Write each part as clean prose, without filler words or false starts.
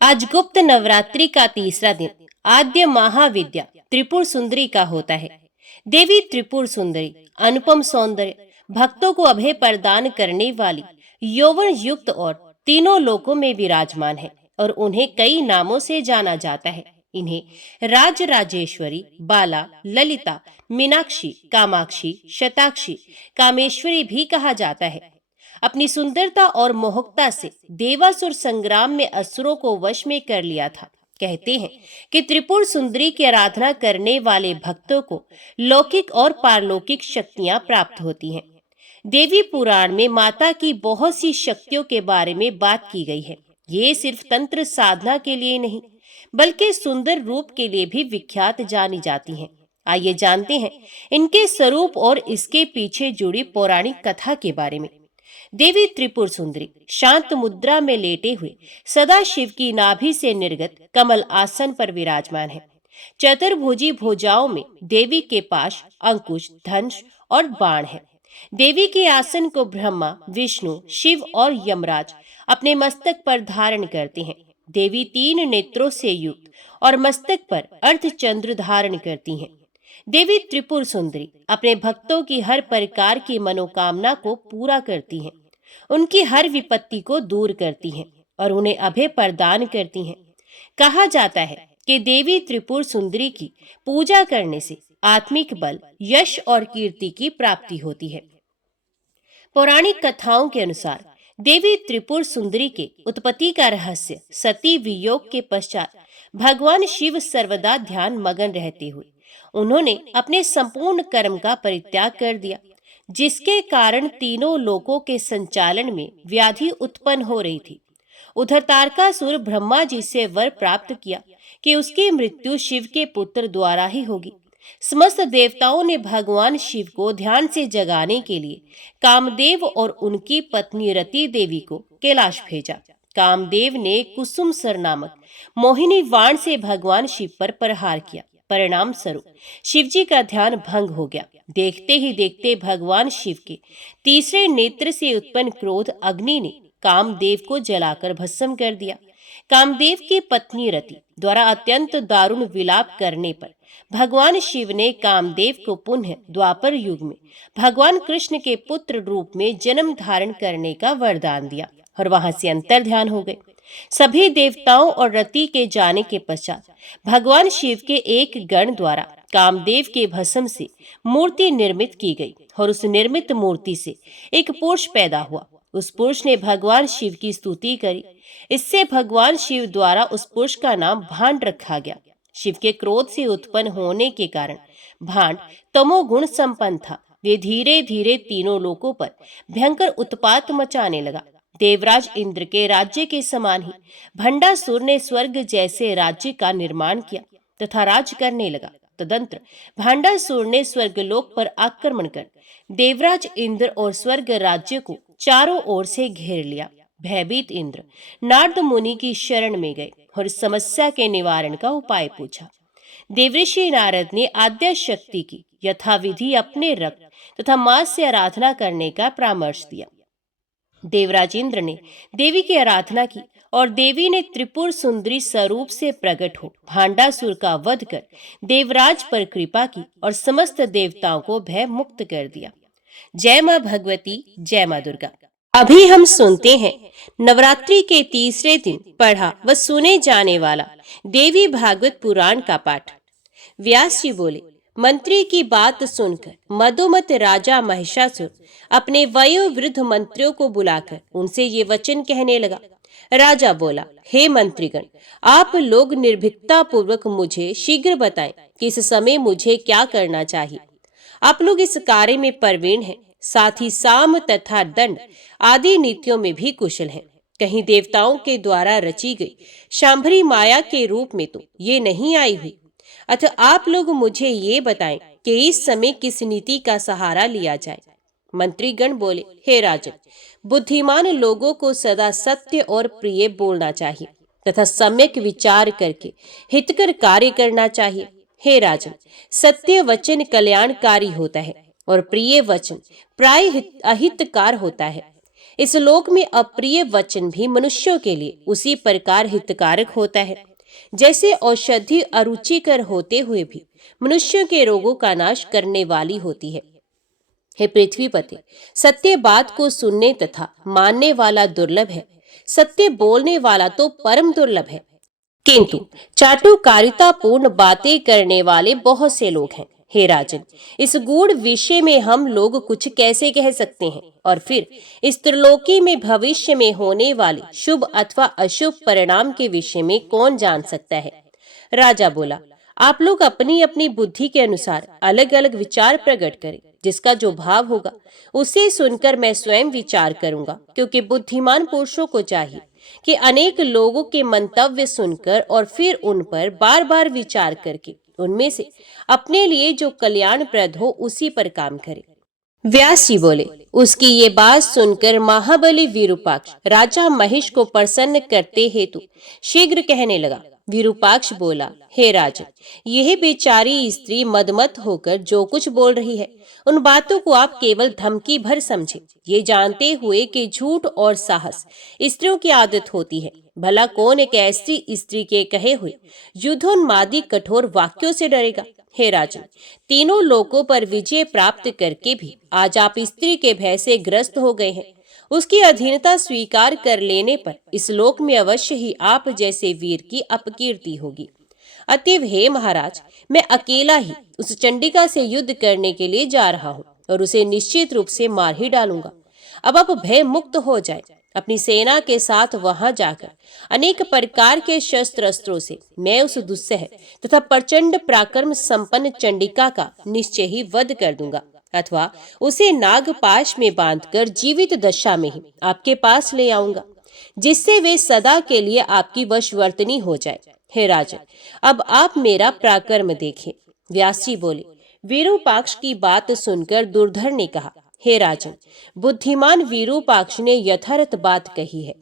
आज गुप्त नवरात्रि का तीसरा दिन आद्य महाविद्या त्रिपुर सुंदरी का होता है। देवी त्रिपुर सुंदरी अनुपम सौंदर्य, भक्तों को अभय प्रदान करने वाली, यौवन युक्त और तीनों लोकों में विराजमान है और उन्हें कई नामों से जाना जाता है। इन्हें राज राजेश्वरी, बाला, ललिता, मीनाक्षी, कामाक्षी, शताक्षी, कामेश्वरी भी कहा जाता है। अपनी सुंदरता और मोहकता से देवासुर संग्राम में असुरों को वश में कर लिया था। कहते हैं कि त्रिपुर सुंदरी की आराधना करने वाले भक्तों को लौकिक और पारलौकिक शक्तियां प्राप्त होती हैं। देवी पुराण में माता की बहुत सी शक्तियों के बारे में बात की गई है। ये सिर्फ तंत्र साधना के लिए नहीं, बल्कि सुंदर रूप के लिए भी विख्यात जानी जाती हैं। आइए जानते हैं इनके स्वरूप और इसके पीछे जुड़ी पौराणिक कथा के बारे में। देवी त्रिपुर सुंदरी शांत मुद्रा में लेटे हुए सदा शिव की नाभि से निर्गत कमल आसन पर विराजमान है। चतुर्भुजी भुजाओं में देवी के पास अंकुश, धनुष और बाण है। देवी के आसन को ब्रह्मा, विष्णु, शिव और यमराज अपने मस्तक पर धारण करते हैं। देवी 3 नेत्रों से युक्त और मस्तक पर अर्धचंद्र धारण करती हैं। देवी त्रिपुर सुंदरी अपने भक्तों की हर प्रकार की मनोकामना को पूरा करती हैं। उनकी हर विपत्ति को दूर करती हैं और उन्हें अभय प्रदान करती हैं। कहा जाता है कि देवी त्रिपुर सुंदरी की पूजा करने से आत्मिक बल, यश और कीर्ति की प्राप्ति होती है। पौराणिक कथाओं के अनुसार देवी त्रिपुर सुंदरी के उत्पत्ति का रहस्य सती वियोग के पश्चात भगवान शिव सर्वदा ध्यान मगन रहते हुए उन्होंने अपने संपूर्ण कर्म का परित्याग कर दिया, जिसके कारण तीनों लोकों के संचालन में व्याधि उत्पन्न हो रही थी। उधर तारकासुर ब्रह्मा जी से वर प्राप्त किया कि उसकी मृत्यु शिव के पुत्र द्वारा ही होगी। समस्त देवताओं ने भगवान शिव को ध्यान से जगाने के लिए कामदेव और उनकी पत्नी रति देवी को कैलाश भेजा। कामदेव ने कुसुम सर नामक मोहिनी वाण से भगवान शिव पर प्रहार किया। परिणाम स्वरूप शिवजी का ध्यान भंग हो गया। देखते ही देखते भगवान शिव के तीसरे नेत्र से उत्पन्न क्रोध अग्नि ने कामदेव को जलाकर भस्म कर दिया। कामदेव की पत्नी रति द्वारा अत्यंत दारुण विलाप करने पर भगवान शिव ने कामदेव को पुनः द्वापर युग में भगवान कृष्ण के पुत्र रूप में जन्म धारण करने का वरदान दिया और वहां से अंतर ध्यान हो गए। सभी देवताओं और रति के जाने के पश्चात भगवान शिव के एक गण द्वारा कामदेव के भस्म से मूर्ति निर्मित की गई और उस निर्मित मूर्ति से एक पुरुष पैदा हुआ। उस पुरुष ने भगवान शिव की स्तुति करी। इससे भगवान शिव द्वारा उस पुरुष का नाम भांड रखा गया। शिव के क्रोध से उत्पन्न होने के कारण भांड तमोगुण संपन्न था। वे धीरे धीरे तीनों लोकों पर भयंकर उत्पात मचाने लगा। देवराज इंद्र के राज्य के समान ही भंडासुर ने स्वर्ग जैसे राज्य का निर्माण किया तथा राज करने लगा। तदंतर भंडासुर ने स्वर्गलोक पर आक्रमण कर देवराज इंद्र और स्वर्ग राज्य को चारों ओर से घेर लिया। भयभीत इंद्र नारद मुनि की शरण में गए और इस समस्या के निवारण का उपाय पूछा। देवऋषि नारद ने आद्य शक्ति की यथाविधि अपने रक्त तथा मांस से आराधना करने का परामर्श दिया। देवराज इंद्र ने देवी की आराधना की और देवी ने त्रिपुर सुंदरी स्वरूप से प्रकट हो भांडासुर का वध कर देवराज पर कृपा की और समस्त देवताओं को भय मुक्त कर दिया। जय मां भगवती, जय मां दुर्गा। अभी हम सुनते हैं नवरात्रि के तीसरे दिन पढ़ा व सुने जाने वाला देवी भागवत पुराण का पाठ। व्यास जी बोले, मंत्री की बात सुनकर मदोमत राजा महिषासुर अपने वयोवृद्ध मंत्रियों को बुलाकर उनसे ये वचन कहने लगा। राजा बोला, हे मंत्रीगण, आप लोग निर्भीकता पूर्वक मुझे शीघ्र बताएं कि इस समय मुझे क्या करना चाहिए। आप लोग इस कार्य में प्रवीण हैं, साथ ही साम तथा दंड आदि नीतियों में भी कुशल हैं। कहीं देवताओं के द्वारा रची गई शांभरी माया के रूप में तो ये नहीं आई हुई। अतः आप लोग मुझे ये बताएं कि इस समय किस नीति का सहारा लिया जाए। मंत्रीगण बोले, हे राजन, बुद्धिमान लोगों को सदा सत्य और प्रिय बोलना चाहिए तथा सम्यक विचार करके हितकर कार्य करना चाहिए। हे राजन, सत्य वचन कल्याणकारी होता है और प्रिय वचन प्राय अहितकार होता है। इस लोक में अप्रिय वचन भी मनुष्यों के लिए उसी प्रकार हितकारक होता है जैसे औषधि अरुचिकर होते हुए भी मनुष्यों के रोगों का नाश करने वाली होती है। हे पृथ्वीपति, सत्य बात को सुनने तथा मानने वाला दुर्लभ है, सत्य बोलने वाला तो परम दुर्लभ है, किंतु चाटुकारिता पूर्ण बातें करने वाले बहुत से लोग हैं। हे राजन, इस गूढ़ विषय में हम लोग कुछ कैसे कह सकते हैं, और फिर इस त्रिलोकी में भविष्य में होने वाले शुभ अथवा अशुभ परिणाम के विषय में कौन जान सकता है। राजा बोला, आप लोग अपनी अपनी बुद्धि के अनुसार अलग अलग विचार प्रकट करें, जिसका जो भाव होगा उसे सुनकर मैं स्वयं विचार करूंगा, क्योंकि बुद्धिमान पुरुषों को चाहिए कि अनेक लोगों के मंतव्य सुनकर और फिर उन पर बार बार विचार करके उनमें से अपने लिए जो कल्याणप्रद हो उसी पर काम करे। व्यास जी बोले, उसकी ये बात सुनकर महाबली विरूपाक्ष राजा महेश को प्रसन्न करते हेतु शीघ्र कहने लगा। विरूपाक्ष बोला, हे राजन, यह बेचारी स्त्री मदमत होकर जो कुछ बोल रही है उन बातों को आप केवल धमकी भर समझे, ये जानते हुए कि झूठ और साहस स्त्रियों की आदत होती है। भला कौन एक ऐसी स्त्री के कहे हुए युद्धोन्मादी कठोर वाक्यों से डरेगा। हे राजन, तीनों लोकों पर विजय प्राप्त करके भी आज आप स्त्री के भय से ग्रस्त हो गए हैं। उसकी अधीनता स्वीकार कर लेने पर इस लोक में अवश्य ही आप जैसे वीर की अपकीर्ति होगी। अतएव हे महाराज, मैं अकेला ही उस चंडिका से युद्ध करने के लिए जा रहा हूँ और उसे निश्चित रूप से मार ही डालूंगा। अब आप भय मुक्त हो जाए। अपनी सेना के साथ वहां जाकर अनेक प्रकार के शस्त्र अस्त्रों से मैं उस दुस्सह तथा प्रचंड पराक्रम संपन्न चंडिका का निश्चय ही वध कर दूंगा, अथवा उसे नागपाश में बांधकर जीवित दशा में ही आपके पास ले आऊंगा, जिससे वे सदा के लिए आपकी वशवर्तनी हो जाए। हे राजन, अब आप मेरा पराक्रम देखें। व्यास जी बोले, विरूपाक्ष की बात सुनकर दुर्धर ने कहा, हे राजन, बुद्धिमान विरूपाक्ष ने यथार्थ बात कही है।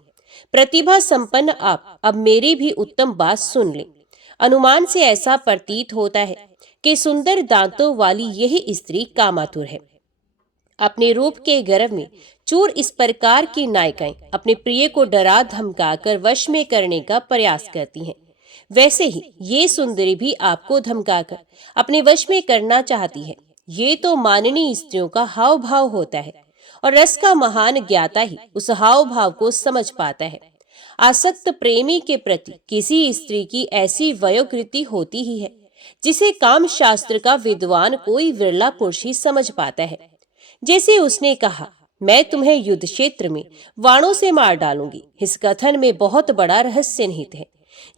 प्रतिभा संपन्न आप अब मेरी भी उत्तम बात सुन लें। अनुमान से ऐसा प्रतीत होता है कि सुंदर दांतों वाली यही स्त्री कामातुर है। अपने रूप के गर्व में चूर इस प्रकार की नायिकाएं अपने प्रिय को डरा धमकाकर वश में करने का प्रयास करती हैं। वैसे ही ये सुंदरी भी आपको धमकाकर अपने वश में करना चाहती है। ये तो माननीय स्त्रियों का हाव भाव होता है, और रस का महान ज्ञाता ही उस हाव भाव को समझ पाता है। आसक्त प्रेमी के प्रति किसी स्त्री की ऐसी वयोकृति होती ही है, जिसे काम शास्त्र का विद्वान कोई विरला पुरुष ही समझ पाता है। जैसे उसने कहा, मैं तुम्हें युद्ध क्षेत्र में वाणों से मार डालूंगी। इस कथन में बहुत बड़ा रहस्य निहित है,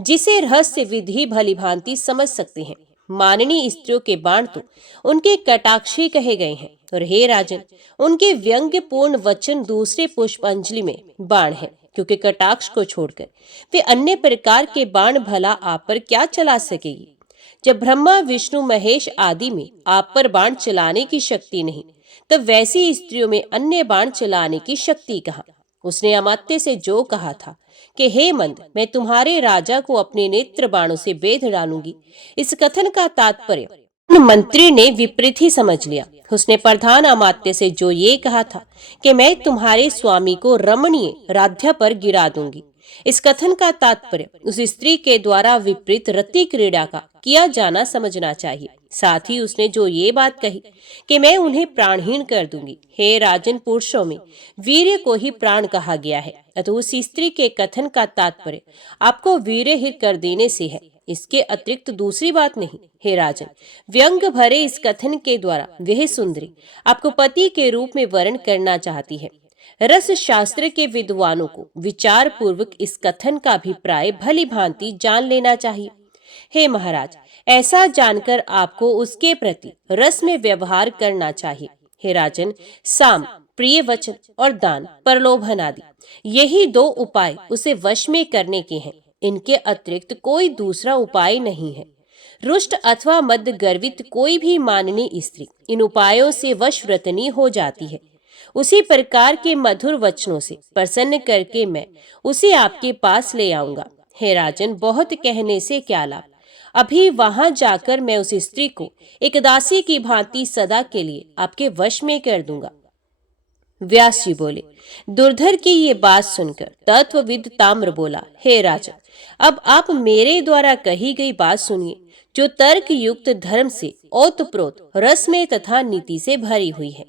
जिसे रहस्य विधि भली भांति समझ सकते हैं। माननीय स्त्रियों के बाण तो उनके कटाक्षी कहे गए हैं, और हे राजन, उनके व्यंग्यपूर्ण वचन दूसरे पुष्पांजलि में बाण है, क्योंकि कटाक्ष को छोड़कर वे अन्य प्रकार के बाण भला आप पर क्या चला सकेगी। जब ब्रह्मा विष्णु महेश आदि में आप पर बाण चलाने की शक्ति नहीं, तब वैसी स्त्रियों में अन्य बाण चलाने की शक्ति कहाँ। उसने अमात्य से जो कहा था कि हे मंद, मैं तुम्हारे राजा को अपने नेत्र बाणों से बेध डालूंगी, इस कथन का तात्पर्य मंत्री ने विपरीत ही समझ लिया। उसने प्रधान अमात्य से जो ये कहा था कि मैं तुम्हारे स्वामी को रमणीय राध्या पर गिरा दूंगी, इस कथन का तात्पर्य उस स्त्री के द्वारा विपरीत रति क्रीड़ा का किया जाना समझना चाहिए। साथ ही उसने जो ये बात कही कि मैं उन्हें प्राणहीन कर दूंगी। हे राजन, पुरुषों में वीर्य को ही प्राण कहा गया है, अतः उस स्त्री के कथन का तात्पर्य आपको वीर्यहीन कर देने से है, इसके अतिरिक्त दूसरी बात नहीं। हे राजन, व्यंग भरे इस कथन के द्वारा वह सुंदरी आपको पति के रूप में वर्ण करना चाहती है। रस शास्त्र के विद्वानों को विचार पूर्वक इस कथन का अभिप्राय भली भांति जान लेना चाहिए। हे महाराज, ऐसा जानकर आपको उसके प्रति रस में व्यवहार करना चाहिए। हे राजन, साम, प्रिय वचन और दान, प्रलोभन आदि यही दो उपाय उसे वश में करने के हैं। इनके अतिरिक्त कोई दूसरा उपाय नहीं है। रुष्ट अथवा मद गर्वित कोई भी माननीय स्त्री इन उपायों से वशव्रतनी हो जाती है। उसी प्रकार के मधुर वचनों से प्रसन्न करके मैं उसे आपके पास ले आऊंगा। हे राजन, बहुत कहने से क्या लाभ। अभी वहां जाकर मैं उस स्त्री को एक दासी की भांति सदा के लिए आपके वश में कर दूंगा। व्यास जी बोले। दुर्धर की ये बात सुनकर तत्वविद ताम्र बोला, हे राजन, अब आप मेरे द्वारा कही गई बात सुनिए, जो तर्क युक्त धर्म से ओतप्रोत रस में तथा नीति से भरी हुई है।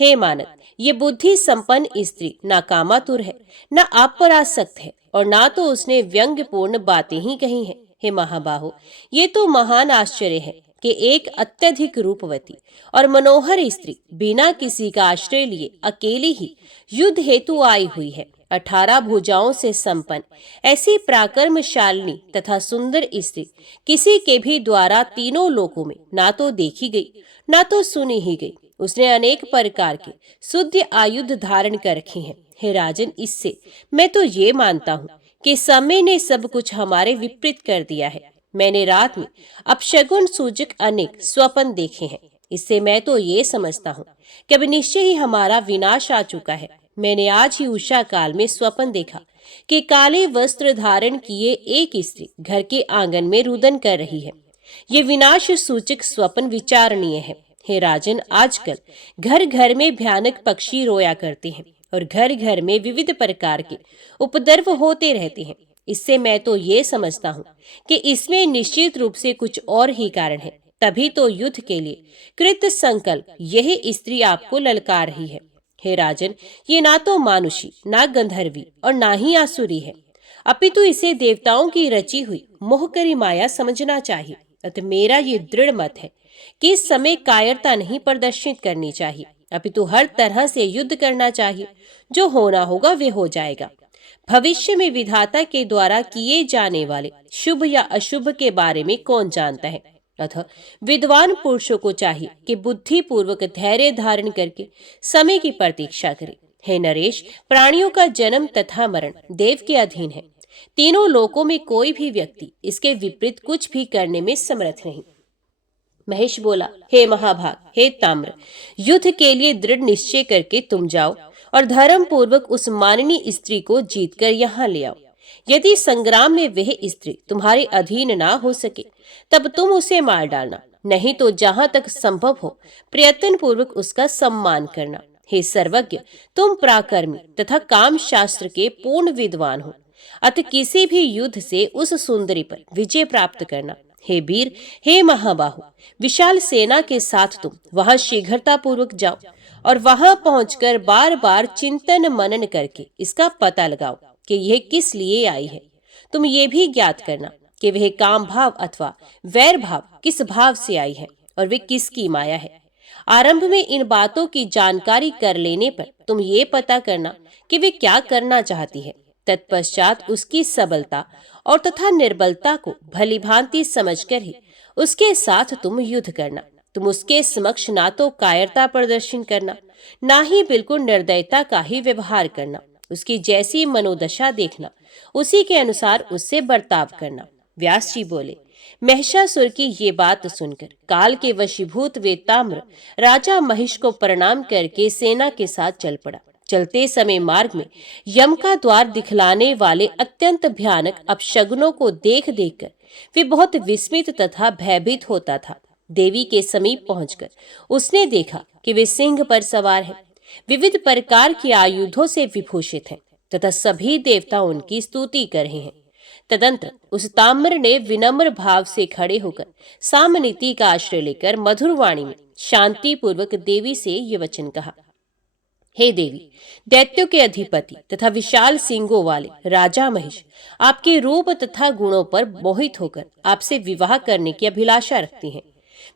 हे मानक, ये बुद्धि संपन्न स्त्री ना कामातुर है, ना आप पर आसक्त है, और ना तो उसने व्यंग्यपूर्ण बातें ही कही हैं। हे महाबाहो, ये तो महान आश्चर्य है कि एक अत्यधिक रूपवती और मनोहर स्त्री बिना किसी का आश्रय लिए अकेली ही युद्ध हेतु आई हुई है। 18 भुजाओं से संपन्न ऐसी पराक्रमशालिनी तथा सुंदर स्त्री किसी के भी द्वारा तीनों लोकों में ना तो देखी गई, ना तो सुनी ही गई। उसने अनेक प्रकार के शुद्ध आयुध धारण कर रखे हैं। हे राजन, इससे मैं तो ये मानता हूँ कि समय ने सब कुछ हमारे विपरीत कर दिया है। मैंने रात में अपशगुन सूचक अनेक स्वप्न देखे हैं। इससे मैं तो ये समझता हूँ कि अब निश्चय ही हमारा विनाश आ चुका है। मैंने आज ही उषा काल में स्वप्न देखा कि काले वस्त्र धारण किए एक स्त्री घर के आंगन में रुदन कर रही है। ये विनाश सूचक स्वप्न विचारणीय है। हे राजन, आजकल घर घर में भयानक पक्षी रोया करते हैं और घर घर में विविध प्रकार के उपद्रव होते रहते हैं। इससे मैं तो ये समझता हूँ कि इसमें निश्चित रूप से कुछ और ही कारण है। तभी तो युद्ध के लिए कृत संकल्प यही स्त्री आपको ललकार रही है। हे राजन, ये ना तो मानुषी, ना गंधर्वी और ना ही आसुरी है, अपितु इसे देवताओं की रची हुई मोहकरी माया समझना चाहिए। अतः मेरा ये दृढ़ मत है कि इस समय कायरता नहीं प्रदर्शित करनी चाहिए, अपितु हर तरह से युद्ध करना चाहिए। जो होना होगा वे हो जाएगा। भविष्य में विधाता के द्वारा किए जाने वाले शुभ या अशुभ के बारे में कौन जानता है। अतः विद्वान पुरुषों को चाहिए कि बुद्धि पूर्वक धैर्य धारण करके समय की प्रतीक्षा करें। हे नरेश, प्राणियों का जन्म तथा मरण देव के अधीन है। तीनों लोकों में कोई भी व्यक्ति इसके विपरीत कुछ भी करने में समर्थ नहीं। महेश बोला, हे महाभाग, हे ताम्र, युद्ध के लिए दृढ़ निश्चय करके तुम जाओ और धर्म पूर्वक उस माननीय स्त्री को जीतकर यहाँ ले आओ। यदि संग्राम में वह स्त्री तुम्हारे अधीन ना हो सके तब तुम उसे मार डालना, नहीं तो जहां तक संभव हो प्रयत्न पूर्वक उसका सम्मान करना। हे सर्वज्ञ, तुम पराक्रमी तथा काम शास्त्र के पूर्ण विद्वान हो, अतः किसी भी युद्ध से उस सुंदरी पर विजय प्राप्त करना। हे वीर, हे महाबाहु, विशाल सेना के साथ तुम वहां शीघ्रता पूर्वक जाओ और वहां पहुंचकर बार बार चिंतन मनन करके इसका पता लगाओ कि यह किस लिए आई है। तुम ये भी ज्ञात करना कि वह काम भाव अथवा वैर भाव किस भाव से आई है और वे किसकी माया है। आरंभ में इन बातों की जानकारी कर लेने पर तुम ये पता करना कि वे क्या करना चाहती है। तत्पश्चात उसकी सबलता और तथा निर्बलता को भली भांति समझकर ही उसके साथ तुम युद्ध करना। तुम उसके समक्ष ना तो कायरता प्रदर्शन करना, ना ही बिल्कुल निर्दयता का ही व्यवहार करना। उसकी जैसी मनोदशा देखना, उसी के अनुसार उससे बर्ताव करना। व्यास जी बोले, महिषासुर की ये बात सुनकर काल के वशीभूत वे ताम्र राजा महिष को प्रणाम करके सेना के साथ चल पड़ा। चलते समय मार्ग में यम का द्वार दिखलाने वाले अत्यंत भयानक अपशगुनों को देख देखकर वे बहुत विस्मित तथा भयभीत होता था। देवी के समीप पहुंचकर उसने देखा कि वे सिंह पर सवार हैं, विविध प्रकार के आयुधों से विभूषित हैं तथा सभी देवता उनकी स्तुति कर रहे हैं। तदंतर उस ताम्र ने विनम्र भाव से खड़े होकर सामनीति का आश्रय लेकर मधुर वाणी में शांति पूर्वक देवी से ये वचन कहा, हे देवी, दैत्यों के अधिपति तथा विशाल सिंगों वाले राजा महिष आपके रूप तथा गुणों पर मोहित होकर आपसे विवाह करने की अभिलाषा रखती हैं।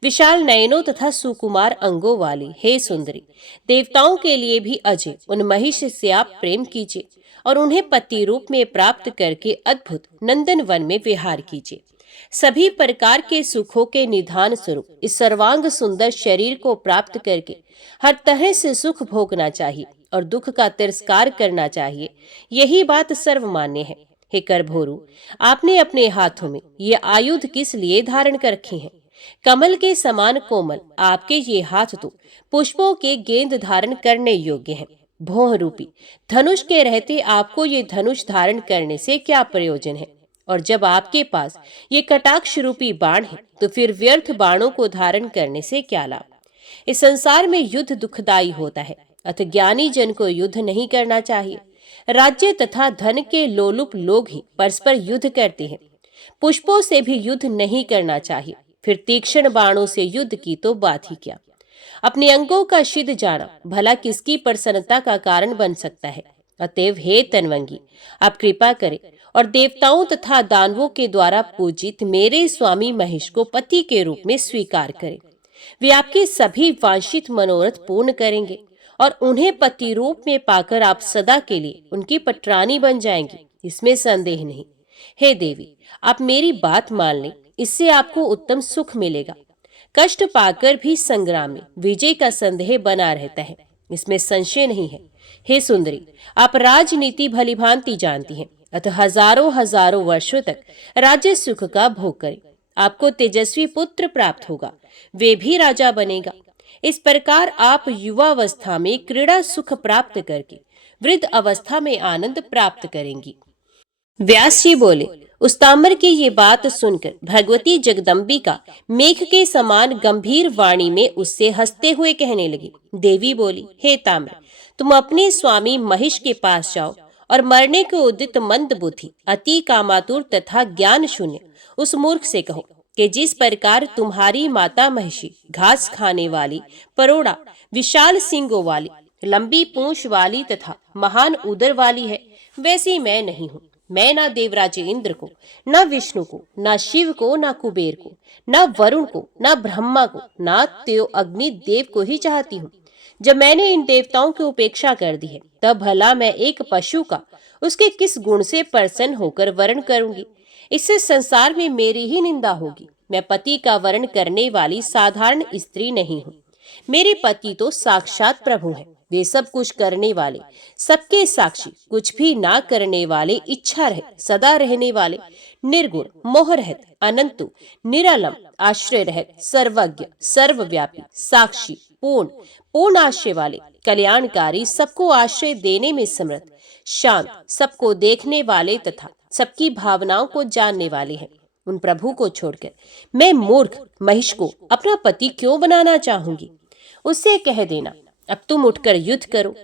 विशाल नयनों तथा सुकुमार अंगों वाली हे सुंदरी, देवताओं के लिए भी अजय उन महिष से आप प्रेम कीजिए और उन्हें पति रूप में प्राप्त करके अद्भुत नंदन वन में विहार कीजिए। सभी प्रकार के सुखों के निधान स्वरूप इस सर्वांग सुंदर शरीर को प्राप्त करके हर तरह से सुख भोगना चाहिए और दुख का तिरस्कार करना चाहिए। यही बात सर्वमान्य है। हे करभोरु, आपने अपने हाथों में ये आयुध किस लिए धारण कर रखे हैं? कमल के समान कोमल आपके ये हाथ तो पुष्पों के गेंद धारण करने योग्य हैं। भौह रूपी धनुष के रहते आपको ये धनुष धारण करने से क्या प्रयोजन है? और जब आपके पास ये कटाक्ष रूपी बाण है तो फिर व्यर्थ बाणों को धारण करने से क्या लाभ? इस संसार में युद्ध दुखदाई होता है अतः ज्ञानी जन को युद्ध नहीं करना चाहिए। राज्य तथा धन के लोलुप लोग ही परस्पर युद्ध करते हैं। पुष्पों से भी युद्ध नहीं करना चाहिए, फिर तीक्ष्ण बाणों से युद्ध की तो बात ही क्या। अपने अंगों का शिद जाना भला किसकी प्रसन्नता का कारण बन सकता है। अतएव हे तनवंगी, आप कृपा करें और देवताओं तथा दानवों के द्वारा पूजित मेरे स्वामी महेश को पति के रूप में स्वीकार करें। वे आपके सभी वांछित मनोरथ पूर्ण करेंगे और उन्हें पति रूप में पाकर आप सदा के लिए उनकी पटरानी बन जाएंगी, इसमें संदेह नहीं। हे देवी, आप मेरी बात मान लें, इससे आपको उत्तम सुख मिलेगा। कष्ट पाकर भी संग्राम में विजय का संदेह बना रहता है, इसमें संशय नहीं है। हे सुंदरी, आप राजनीति भलीभांति जानती हैं, अतः हजारों हजारों वर्षों तक राज्य सुख का भोग करें। आपको तेजस्वी पुत्र प्राप्त होगा, वे भी राजा बनेगा। इस प्रकार आप युवावस्था में क्रीड़ा सुख प्राप्त करके वृद्ध अवस्था में आनंद प्राप्त करेंगी। व्यास जी बोले, उस ताम्र की ये बात सुनकर भगवती जगदम्बिका मेघ के समान गंभीर वाणी में उससे हंसते हुए कहने लगी। देवी बोली, हे ताम्र, तुम अपने स्वामी महिष के पास जाओ और मरने को उदित मंद बुद्धि, अति कामातुर तथा ज्ञान शून्य उस मूर्ख से कहो कि जिस प्रकार तुम्हारी माता महिषी घास खाने वाली, परोड़ा, विशाल सींगों वाली, लंबी पूंछ वाली तथा महान उदर वाली है, वैसी मैं नहीं हूँ। मैं ना देवराज इंद्र को, ना विष्णु को, ना शिव को, ना कुबेर को, ना वरुण को, ना ब्रह्मा को, ना त्यो अग्नि देव को ही चाहती हूँ। जब मैंने इन देवताओं की उपेक्षा कर दी है, तब भला मैं एक पशु का उसके किस गुण से प्रसन्न होकर वर्ण करूंगी। इससे संसार में मेरी ही निंदा होगी। मैं पति का वर्ण करने वाली साधारण स्त्री नहीं हूँ। मेरे पति तो साक्षात प्रभु हैं। वे सब कुछ करने वाले, सबके साक्षी, कुछ भी ना करने वाले, इच्छा रहित, सदा रहने वाले, निर्गुण, मोह रहित, अनंतु, निरालम, आश्रय रहित, सर्वज्ञ, सर्वव्यापी, साक्षी, पूर्ण, पूर्ण आश्रय वाले, कल्याणकारी, सबको आश्रय देने में समर्थ, शांत, सबको देखने वाले तथा सबकी भावनाओं को जानने वाले हैं। उन प्रभु को छोड़कर मैं मूर्ख महिष को अपना पति क्यों बनाना चाहूंगी। उससे कह देना, अब तुम उठकर युद्ध करो।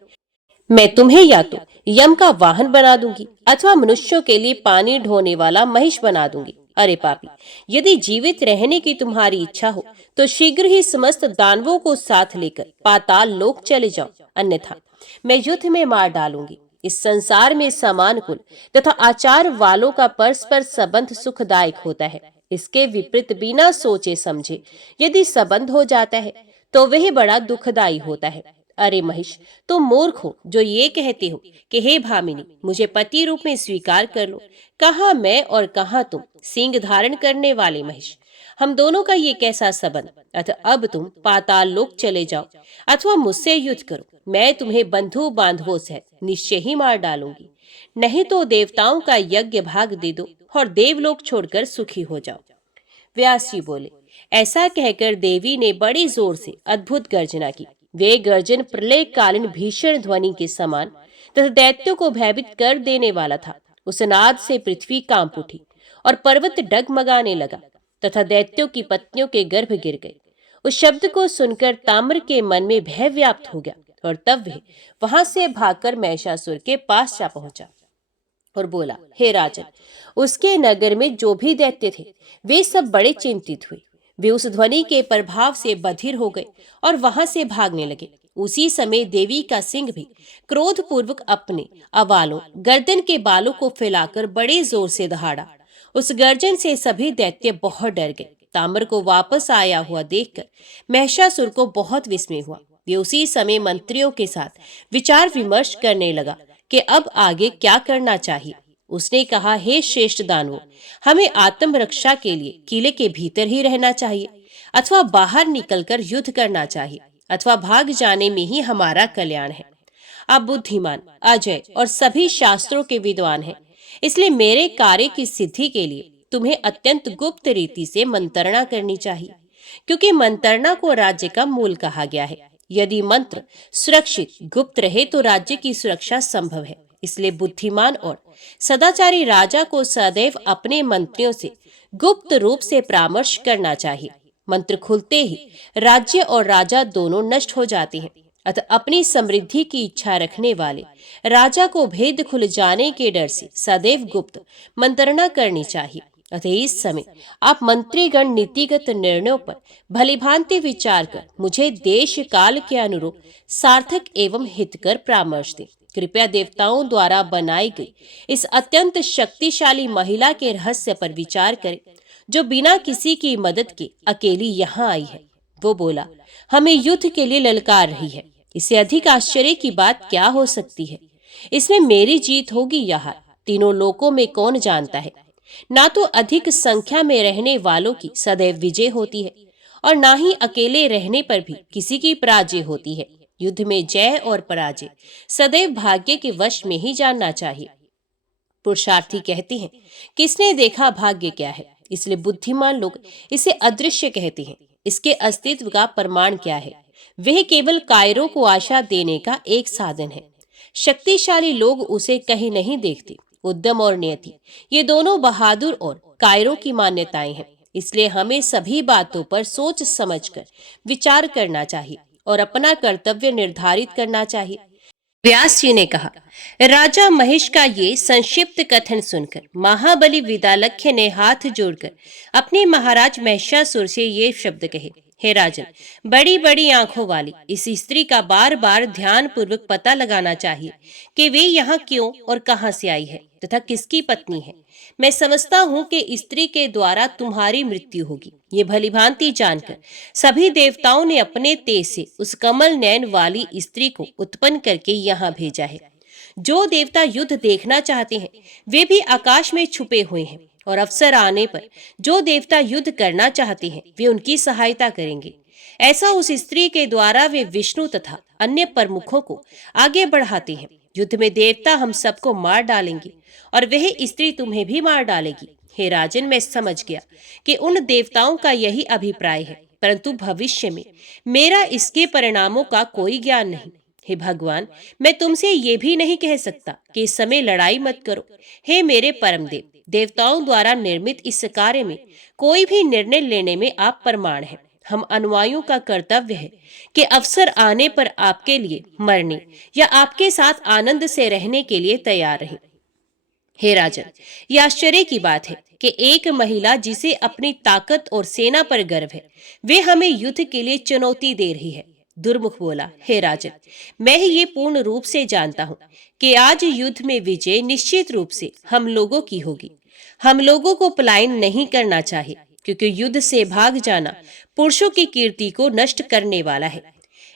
मैं तुम्हें या तो यम का वाहन बना दूंगी अथवा मनुष्यों के लिए पानी ढोने वाला महिष बना दूंगी। अरे पापी, यदि जीवित रहने की तुम्हारी इच्छा हो तो शीघ्र ही समस्त दानवों को साथ लेकर पाताल लोक चले जाओ, अन्यथा मैं युद्ध में मार डालूंगी। इस संसार में समान कुल तथा आचार वालों का परस्पर संबंध सुखदायक होता है। इसके विपरीत बिना सोचे समझे यदि संबंध हो जाता है तो वह बड़ा दुखदायी होता है। अरे महिष, तुम मूर्ख हो जो ये कहते हो कि हे भामिनी, मुझे पति रूप में स्वीकार कर लो। कहाँ मैं और कहाँ तुम, सींग धारण करने वाले महिष। हम दोनों का ये कैसा संबंध। अतः अब तुम पाताल लोक चले जाओ अथवा मुझसे युद्ध करो। मैं तुम्हें बंधु बांधवों सहित निश्चय ही मार डालूंगी। नहीं तो देवताओं का यज्ञ भाग दे दो और देवलोक छोड़कर सुखी हो जाओ। व्यास जी बोले, ऐसा कहकर देवी ने बड़ी जोर से अद्भुत गर्जना की। वे गर्जन प्रलय कालीन भीषण ध्वनि के समान तथा दैत्यों को भयभीत कर देने वाला था। उस नाद से पृथ्वी कांप उठी और पर्वत डगमगाने लगा तथा दैत्यों की पत्नियों के गर्भ गिर गए। उस शब्द को सुनकर ताम्र के मन में भय व्याप्त हो गया और तब वह वहां से भागकर महिषासुर के पास जा पहुंचा और बोला, हे राजन, उसके नगर में जो भी दैत्य थे वे सब बड़े चिंतित हुए। वे उस ध्वनि के प्रभाव से बधिर हो गए और वहां से भागने लगे। उसी समय देवी का सिंह भी क्रोध पूर्वक अपने अवालों, गर्दन के बालों को फैलाकर बड़े जोर से दहाड़ा। उस गर्जन से सभी दैत्य बहुत डर गए। ताम्र को वापस आया हुआ देखकर महिषासुर को बहुत विस्मय हुआ। वे उसी समय मंत्रियों के साथ विचार विमर्श करने लगा कि अब आगे क्या करना चाहिए। उसने कहा, हे श्रेष्ठ दानवों, हमें आत्मरक्षा के लिए किले के भीतर ही रहना चाहिए अथवा बाहर निकलकर युद्ध करना चाहिए अथवा भाग जाने में ही हमारा कल्याण है। आप बुद्धिमान, अजय और सभी शास्त्रों के विद्वान हैं, इसलिए मेरे कार्य की सिद्धि के लिए तुम्हें अत्यंत गुप्त रीति से मंत्रणा करनी चाहिए, क्योंकि मंत्रणा को राज्य का मूल कहा गया है। यदि मंत्र सुरक्षित गुप्त रहे तो राज्य की सुरक्षा संभव है। इसलिए बुद्धिमान और सदाचारी राजा को सदैव अपने मंत्रियों से गुप्त रूप से परामर्श करना चाहिए। मंत्र खुलते ही राज्य और राजा दोनों नष्ट हो जाते हैं अतः अपनी समृद्धि की इच्छा रखने वाले राजा को भेद खुल जाने के डर से सदैव गुप्त मंत्रणा करनी चाहिए। अतः इस समय आप मंत्रीगण नीतिगत निर्णयों पर भलीभांति विचार कर मुझे देश काल के अनुरूप सार्थक एवं हितकर परामर्श दें। कृपया देवताओं द्वारा बनाई गई इस अत्यंत शक्तिशाली महिला के रहस्य पर विचार करें, जो बिना किसी की मदद के अकेली यहाँ आई है। वो बोला, हमें युद्ध के लिए ललकार रही है। इससे अधिक आश्चर्य की बात क्या हो सकती है? इसमें मेरी जीत होगी या हार, तीनों लोकों में कौन जानता है। ना तो अधिक संख्या में रहने वालों की सदैव विजय होती है और ना ही अकेले रहने पर भी किसी की पराजय होती है। युद्ध में जय और पराजय सदैव भाग्य के वश में ही जानना चाहिए। पुरुषार्थी कहते हैं, किसने देखा भाग्य क्या है? इसलिए बुद्धिमान लोग इसे अदृश्य कहते हैं। इसके अस्तित्व का प्रमाण क्या है? वह केवल कायरों को आशा देने का एक साधन है। शक्तिशाली लोग उसे कहीं नहीं देखते। उद्यम और नियति, ये दोनों बहादुर और कायरों की मान्यताएं हैं। इसलिए हमें सभी बातों पर सोच समझकर विचार करना चाहिए और अपना कर्तव्य निर्धारित करना चाहिए। व्यास जी ने कहा, राजा महेश का ये संक्षिप्त कथन सुनकर महाबली विदालक्ष्य ने हाथ जोड़कर अपने महाराज महिषासुर से ये शब्द कहे, हे राजन, बड़ी बड़ी आंखों वाली इस स्त्री का बार बार ध्यान पूर्वक पता लगाना चाहिए कि वे यहाँ क्यों और कहाँ से आई है तथा किसकी पत्नी है। मैं समझता हूँ कि स्त्री के द्वारा तुम्हारी मृत्यु होगी। ये भलीभांति जानकर सभी देवताओं ने अपने तेज से उस कमल नयन वाली स्त्री को उत्पन्न करके यहाँ भेजा है। जो देवता युद्ध देखना चाहते हैं वे भी आकाश में छुपे हुए हैं और अवसर आने पर जो देवता युद्ध करना चाहते हैं वे उनकी सहायता करेंगे। ऐसा उस स्त्री के द्वारा वे विष्णु तथा अन्य प्रमुखों को आगे बढ़ाते हैं। युद्ध में देवता हम सबको मार डालेंगे और वह स्त्री तुम्हें भी मार डालेगी। हे राजन, मैं समझ गया कि उन देवताओं का यही अभिप्राय है, परंतु भविष्य में मेरा इसके परिणामों का कोई ज्ञान नहीं। हे भगवान, मैं तुमसे ये भी नहीं कह सकता कि इस समय लड़ाई मत करो। हे मेरे परमदेव, देवताओं द्वारा निर्मित इस कार्य में कोई भी निर्णय लेने में आप प्रमाण हैं। हम अनुयायियों का कर्तव्य है कि अवसर आने पर आपके लिए मरने या आपके साथ आनंद से रहने के लिए तैयार रहें। हे राजन, यह आश्चर्य की बात है कि एक महिला जिसे अपनी ताकत और सेना पर गर्व है, वे हमें युद्ध के लिए चुनौती दे रही है। दुर्मुख बोला, हे राजन, मैं ये पूर्ण रूप से जानता हूँ कि आज युद्ध में विजय निश्चित रूप से हम लोगों की होगी। हम लोगों को पलायन नहीं करना चाहिए, क्योंकि युद्ध से भाग जाना पुरुषों की कीर्ति को नष्ट करने वाला है।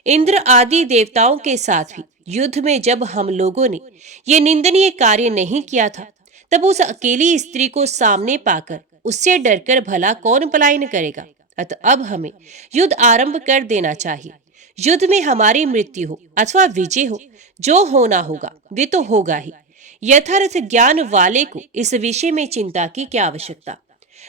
इंद्र आदि देवताओं के साथ भी युद्ध में जब हम लोगों ने ये निंदनीय कार्य नहीं किया था, तब उस अकेली स्त्री को सामने पाकर उससे डरकर भला कौन पलायन करेगा। अतः अब हमें युद्ध आरंभ कर देना चाहिए। युद्ध में हमारी मृत्यु हो अथवा विजय हो, जो होना होगा वे तो होगा ही। यथार्थ ज्ञान वाले को इस विषय में चिंता की क्या आवश्यकता।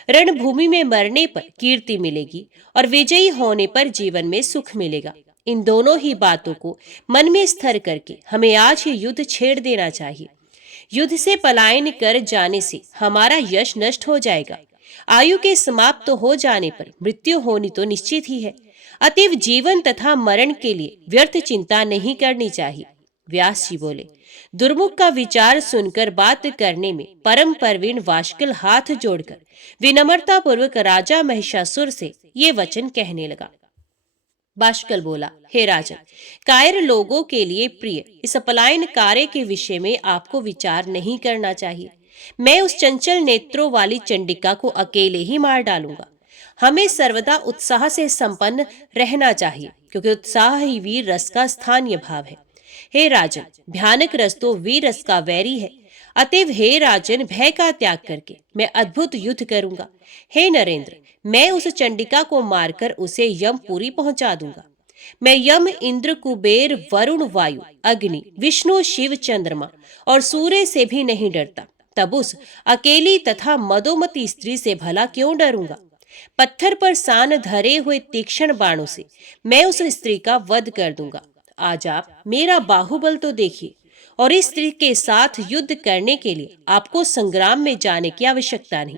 रणभूमि में मरने पर कीर्ति मिलेगी और विजयी होने पर जीवन में सुख मिलेगा। इन दोनों ही बातों को मन में स्थिर करके हमें आज ही युद्ध छेड़ देना चाहिए। युद्ध से पलायन कर जाने से हमारा यश नष्ट हो जाएगा। आयु के समाप्त हो जाने पर मृत्यु होनी तो निश्चित ही है। अतएव जीवन तथा मरण के लिए व्यर्थ चिंता नहीं करनी चाहिए। व्यास जी बोले, दुर्मुख का विचार सुनकर बात करने में परम परवीन वाष्कल हाथ जोड़कर विनम्रता पूर्वक राजा महिषासुर से ये वचन कहने लगा। बाष्कल बोला, हे राजन, कायर लोगों के लिए प्रिय इस पलायन कार्य के विषय में आपको विचार नहीं करना चाहिए। मैं उस चंचल नेत्रों वाली चंडिका को अकेले ही मार डालूंगा। हमें सर्वदा उत्साह से संपन्न रहना चाहिए, क्योंकि उत्साह ही वीर रस का स्थानीय भाव है। हे राजन, भयानक रस तो वीर रस का वैरी है। अतएव हे राजन, भय का त्याग करके मैं अद्भुत युद्ध करूंगा। हे नरेंद्र, मैं उस चंडिका को मारकर उसे यमपुरी पहुंचा दूंगा। मैं यम, इंद्र, कुबेर, वरुण, वायु, अग्नि, विष्णु, शिव, चंद्रमा और सूर्य से भी नहीं डरता। तब उस अकेली तथा मदोमती स्त्री से भला क्यों डरूंगा। पत्थर पर सान धरे हुए तीक्ष्ण बाणों से मैं उस स्त्री का वध कर दूंगा। आज आप मेरा बाहुबल तो देखिए, और इस स्त्री के साथ युद्ध करने के लिए आपको संग्राम में जाने की आवश्यकता नहीं।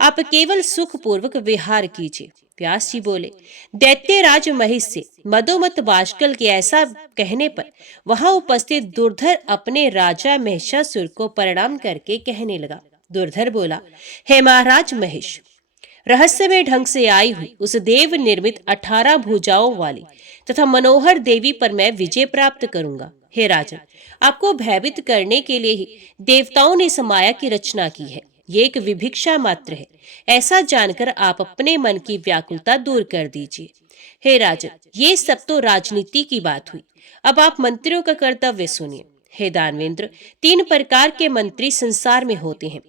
आप केवल सुख पूर्वक विहार कीजिए। व्यास जी बोले, दैत्यराज महिष से मदोमत बाष्कल के ऐसा कहने पर वहां उपस्थित दुर्धर अपने राजा महिषासुर को प्रणाम करके कहने लगा। दुर्धर बोला, हे महाराज महिष, रहस्यमय ढंग से आई हुई उस देव निर्मित 18 भुजाओं वाली तथा मनोहर देवी पर मैं विजय प्राप्त करूंगा। हे राजन, आपको भयभीत करने के लिए ही देवताओं ने इस माया की रचना की है। ये एक विभिक्षा मात्र है। ऐसा जानकर आप अपने मन की व्याकुलता दूर कर दीजिए। हे राजन, ये सब तो राजनीति की बात हुई। अब आप मंत्रियों का कर्तव्य सुनिए। हे दानवेंद्र, 3 प्रकार के मंत्री संसार में होते हैं।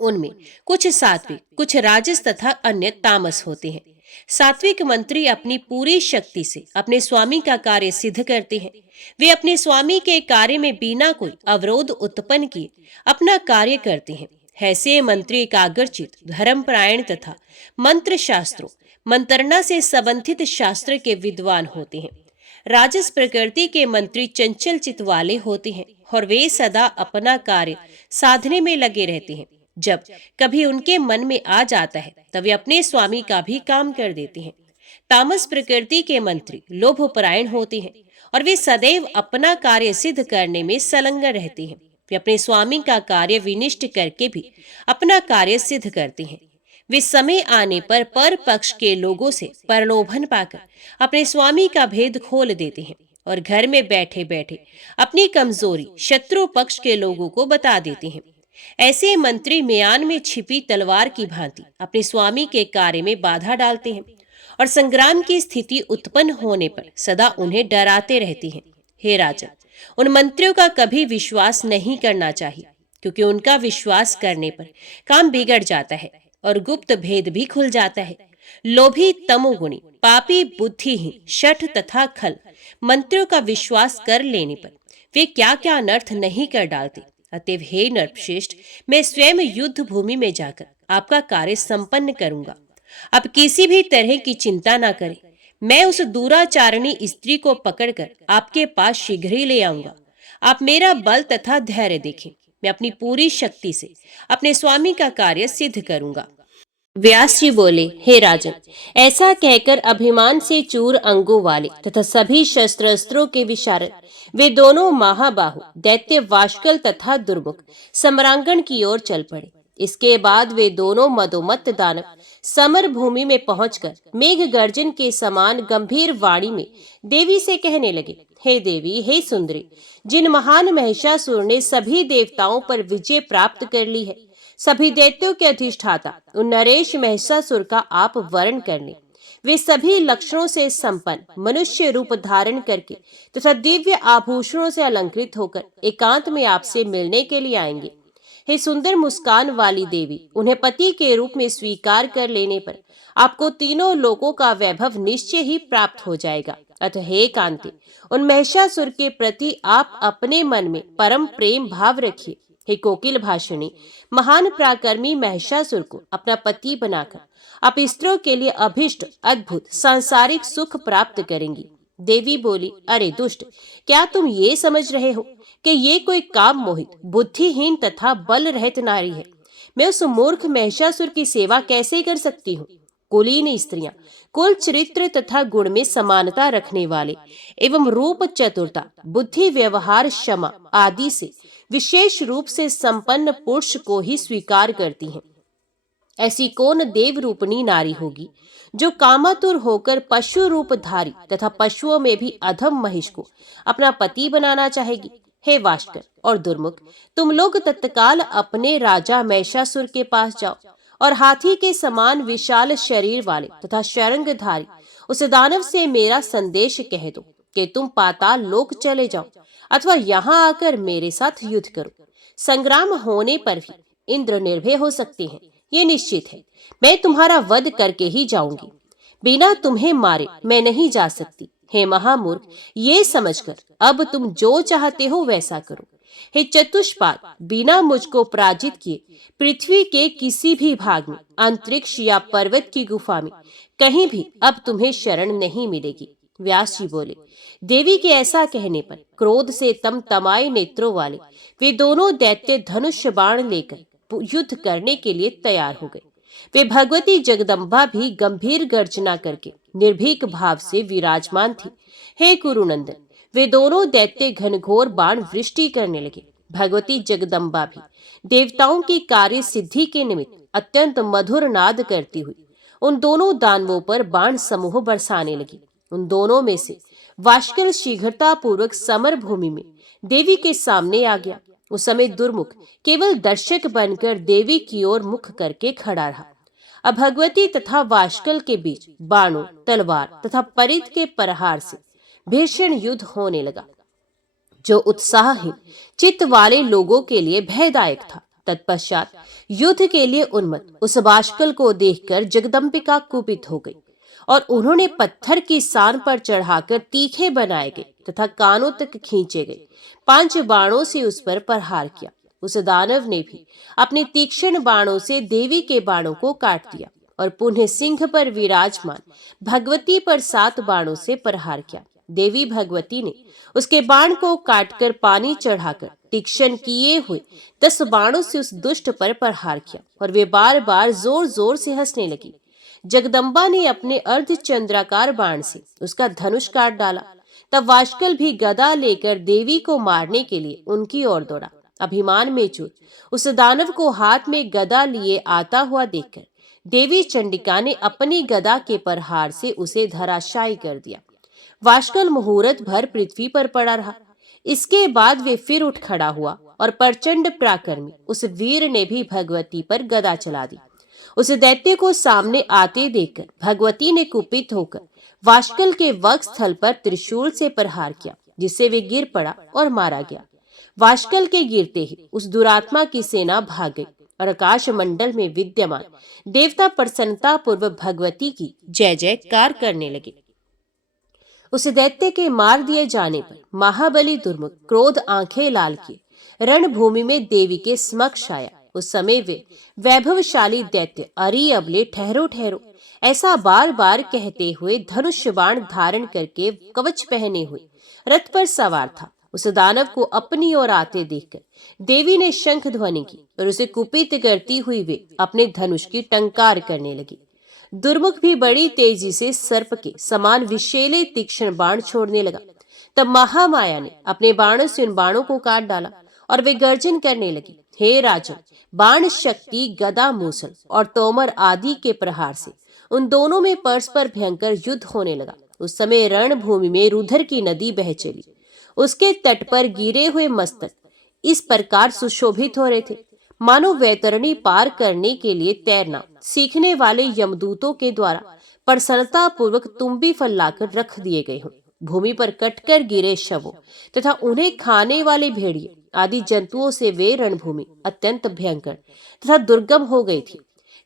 उनमें कुछ सात्विक, कुछ राजस तथा अन्य तामस होते हैं। सात्विक मंत्री अपनी पूरी शक्ति से अपने स्वामी का कार्य सिद्ध करते हैं। वे अपने स्वामी के कार्य में बिना कोई अवरोध उत्पन्न किए अपना कार्य करते हैं। ऐसे मंत्री एकाग्रचित, धर्मपरायण तथा मंत्र शास्त्रों, मंत्रणा से संबंधित शास्त्र के विद्वान होते हैं। राजस प्रकृति के मंत्री चंचल चित्त वाले होते हैं और वे सदा अपना कार्य साधने में लगे रहते हैं। जब कभी उनके मन में आ जाता है तब वे अपने स्वामी का भी काम कर देते हैं। तामस प्रकृति के मंत्री लोभपरायण होते हैं और वे सदैव अपना कार्य सिद्ध करने में संलग्न रहते हैं। वे अपने स्वामी का कार्य विनिष्ट करके भी अपना कार्य सिद्ध करते हैं। वे समय आने पर पक्ष के लोगों से प्रलोभन पाकर अपने स्वामी का भेद खोल देते हैं और घर में बैठे बैठे अपनी कमजोरी शत्रु पक्ष के लोगों को बता देते हैं। ऐसे मंत्री म्यान में छिपी तलवार की भांति अपने स्वामी के कार्य में बाधा डालते हैं और संग्राम की स्थिति उत्पन्न होने पर सदा उन्हें डराते रहते हैं। हे राजन, उन मंत्रियों का कभी विश्वास नहीं करना चाहिए, क्योंकि उनका विश्वास करने पर काम बिगड़ जाता है और गुप्त भेद भी खुल जाता है। लोभी, तमोगुणी, पापी, बुद्धिहीन, शठ तथा खल मंत्रियों का विश्वास कर लेने पर वे क्या क्या अनर्थ नहीं कर डालते। अतएव हे नरश्रेष्ठ, मैं स्वयं युद्ध भूमि में जाकर आपका कार्य संपन्न करूंगा। अब किसी भी तरह की चिंता ना करें। मैं उस दुराचारणी स्त्री को पकड़कर आपके पास शीघ्र ही ले आऊंगा। आप मेरा बल तथा धैर्य देखें। मैं अपनी पूरी शक्ति से अपने स्वामी का कार्य सिद्ध करूंगा। व्यास जी बोले, हे राजन, ऐसा कहकर अभिमान से चूर अंगों वाले तथा सभी शस्त्रास्त्रों के विशारद वे दोनों महाबाहु दैत्य वाष्कल तथा दुर्मुख सम्रांगण की ओर चल पड़े। इसके बाद वे दोनों मदोमत्त दानव समर भूमि में पहुंचकर मेघ गर्जन के समान गंभीर वाणी में देवी से कहने लगे, हे देवी, हे सुंदरी, जिन महान महिषासुर ने सभी देवताओं पर विजय प्राप्त कर ली है, सभी दैत्यों के अधिष्ठाता उन नरेश महिषासुर का आप वर्ण करने। वे सभी लक्षणों से संपन्न मनुष्य रूप धारण करके तथा दिव्य आभूषणों से अलंकृत होकर एकांत में आपसे मिलने के लिए आएंगे। हे सुंदर मुस्कान वाली देवी, उन्हें पति के रूप में स्वीकार कर लेने पर आपको तीनों लोकों का वैभव निश्चय ही प्राप्त हो जाएगा। अतः हे कांते, उन महिषासुर के प्रति आप अपने मन में परम प्रेम भाव रखिए। हे कोकिल भाषिणी, महान पराक्रमी महिषासुर को अपना पति बनाकर आप स्त्रियों के लिए अभिष्ट अद्भुत सांसारिक सुख प्राप्त करेंगी। देवी बोली, अरे दुष्ट, क्या तुम ये समझ रहे हो कि ये कोई काम मोहित, बुद्धिहीन तथा बल रहित नारी है? मैं उस मूर्ख महिषासुर की सेवा कैसे कर सकती हूँ? कुलीन स्त्रियां कुल चरित्र तथा गुण में समानता रखने वाले एवं रूप, चतुरता, बुद्धि, व्यवहार, क्षमा आदि से विशेष रूप से संपन्न पुरुष को ही स्वीकार करती हैं। ऐसी कौन देव रूपनी नारी होगी जो कामातुर होकर पशु रूप धारी तथा पशुओं में भी अधम महिष को अपना पति बनाना चाहेगी? हे वाष्कर और दुर्मुख, तुम लोग तत्काल अपने राजा महिषासुर के पास जाओ और हाथी के समान विशाल शरीर वाले तथा शरंगधारी उस दानव से मेरा संदेश कह दो कि तुम पाताल लोक चले जाओ अथवा यहाँ आकर मेरे साथ युद्ध करो। संग्राम होने पर भी इंद्र निर्भय हो सकते हैं, ये निश्चित है। मैं तुम्हारा वध करके ही जाऊंगी। बिना तुम्हें मारे मैं नहीं जा सकती। हे महामूर्ख, ये समझकर अब तुम जो चाहते हो वैसा करो। हे चतुष्पाद, बिना मुझको पराजित किए पृथ्वी के किसी भी भाग में, अंतरिक्ष या पर्वत की गुफा में कहीं भी अब तुम्हें शरण नहीं मिलेगी। व्यास जी बोले, देवी के ऐसा कहने पर क्रोध से तमतमाए नेत्रों वाले वे दोनों दैत्य धनुष बाण लेकर युद्ध करने के लिए तैयार हो गए। वे भगवती जगदम्बा भी गंभीर गर्जना करके निर्भीक भाव से विराजमान थी। हे कुरुनंदन, वे दोनों दैत्य घनघोर बाण वृष्टि करने लगे। भगवती जगदम्बा भी देवताओं की कार्य सिद्धि के निमित्त अत्यंत मधुर नाद करती हुई उन दोनों दानवों पर बाण समूह बरसाने लगी। उन दोनों में से वाष्कल शीघ्रता पूर्वक समर भूमि में देवी के सामने आ गया। उस समय दुर्मुख केवल दर्शक बनकर देवी की ओर मुख करके खड़ा रहा। अब भगवती तथा वाष्कल के बीच बाणों, तलवार तथा परित के प्रहार से भीषण युद्ध होने लगा, जो उत्साहहीन चित्त वाले लोगों के लिए भयदायक था। तत्पश्चात युद्ध के लिए उन्मत्त उस वाष्कल को देखकर जगदम्बिका कुपित हो गई और उन्होंने पत्थर की सान पर चढ़ाकर तीखे बनाए गए तथा कानों तक खींचे गए 5 बाणों से उस पर प्रहार किया। उस दानव ने भी अपने तीक्ष्ण बाणों से देवी के बाणों को काट दिया और पुनः सिंह पर विराजमान भगवती पर 7 बाणों से प्रहार किया। देवी भगवती ने उसके बाण को काटकर पानी चढ़ाकर तीक्ष्ण किए हुए 10 बाणों से उस दुष्ट पर प्रहार किया और वे बार बार जोर जोर से हंसने लगी। जगदम्बा ने अपने अर्ध चंद्राकार बाण से उसका धनुष काट डाला। तब वाष्कल भी गदा लेकर देवी को मारने के लिए उनकी ओर दौड़ा। अभिमान में चूर उस दानव को हाथ में गदा लिए आता हुआ देखकर देवी चंडिका ने अपनी गदा के प्रहार से उसे धराशायी कर दिया। वाष्कल मुहूर्त भर पृथ्वी पर पड़ा रहा। इसके बाद वे फिर उठ खड़ा हुआ और प्रचंड पराक्रमी उस वीर ने भी भगवती पर गदा चला दी। उस दैत्य को सामने आते देखकर भगवती ने कुपित होकर वाष्कल के वक्षस्थल पर त्रिशूल से प्रहार किया, जिससे वे गिर पड़ा और मारा गया। वाष्कल के गिरते ही उस दुरात्मा की सेना भाग गई और आकाश मंडल में विद्यमान देवता प्रसन्नता पूर्वक भगवती की जय जयकार करने लगे। उस दैत्य के मार दिए जाने पर महाबली दुर्मुख क्रोध आंखें लाल किए रणभूमि में देवी के समक्ष आया। उस समय वे वैभवशाली दैत्य अरे अबले ठहरो ठहरो ऐसा बार बार कहते हुए धनुष बाण धारण करके कवच पहने हुए रथ पर सवार था। उस दानव को अपनी ओर आते देखकर देवी ने शंख ध्वनि की और उसे कुपित करती हुई वे अपने धनुष की टंकार करने लगी। दुर्मुख भी बड़ी तेजी से सर्प के समान विषैले तीक्ष्ण बाण छोड़ने लगा। तब महामाया ने अपने बाणों से उन बाणों को काट डाला और वे गर्जन करने लगी। हे राजन, बाण शक्ति, गदा, मूसल और तोमर आदि के प्रहार से उन दोनों में परस्पर भयंकर युद्ध होने लगा। उस समय रणभूमि में रुधिर की नदी बह चली। उसके तट पर गिरे हुए मस्तक इस प्रकार सुशोभित हो रहे थे मानो वैतरणी पार करने के लिए तैरना सीखने वाले यमदूतों के द्वारा प्रसन्नता पूर्वक तुम्बी फल लाकर रख दिए गए हों। भूमि पर कटकर गिरे शवों तथा उन्हें खाने वाले भेड़िए आदि जंतुओं से वे रणभूमि अत्यंत भयंकर तथा दुर्गम हो गई थी।